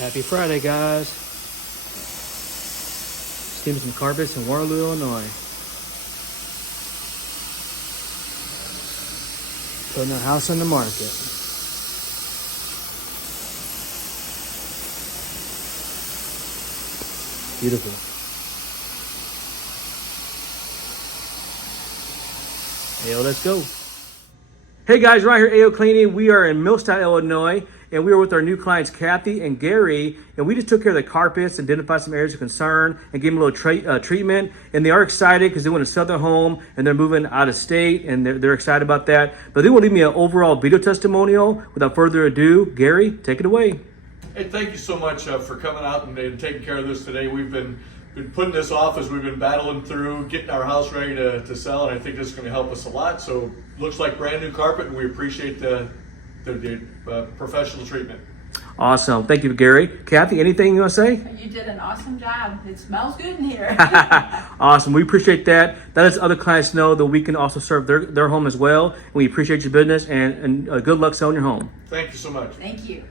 Happy Friday, guys. Steaming some carpets in Waterloo, Illinois. Putting our house on the market. Beautiful. Hey, let's go. Hey guys, right here, AOCleaning. We are in Millstadt, Illinois, and we are with our new clients, Kathy and Gary, and we just took care of the carpets, identified some areas of concern, and gave them a little treatment. And they are excited because they want to sell their home, and they're moving out of state, and they're excited about that. But they will leave me an overall video testimonial. Without further ado, Gary, take it away. Hey, thank you so much for coming out and taking care of this today. We've been putting this off as we've been battling through getting our house ready to sell, and I think this is going to help us a lot. So looks like brand new carpet, and we appreciate the professional treatment. Awesome. Thank you, Gary. Kathy, anything you want to say? You did an awesome job. It smells good in here. Awesome. We appreciate that. That lets other clients know that we can also serve their home as well. We appreciate your business, and good luck selling your home. Thank you so much. Thank you.